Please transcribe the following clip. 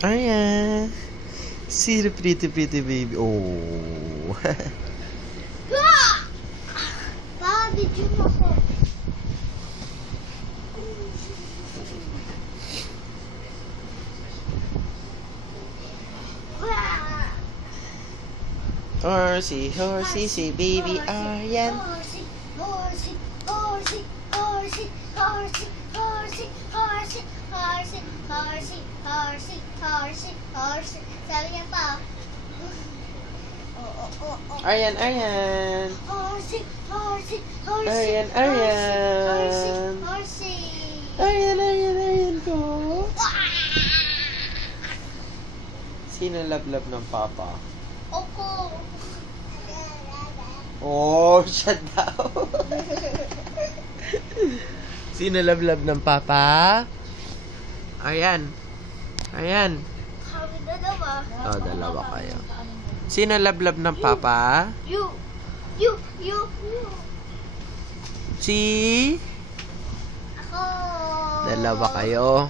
Ayan. See the pretty baby. Oh. Pa, video mo ko. Horsey, horsey, say baby Aryan. Horsey, horsey, horsey, horsey, horsey, horsey, horsey, horsey, horsey, horsey, horsey, horsey. Sabi niya pa. Aryan, Aryan. Horsey, horsey, horsey. Aryan, Horsey, Aryan. horsey. Aryan, Aryan, Aryan ko. Sino lablab ng papa? Ako. Oh, siya daw. Sino lablab ng papa? Ayan. Ayan. Kami dalawa. Oh, dalawa kayo. Sino lablab ng papa? You. Si? Ako. Dalawa kayo.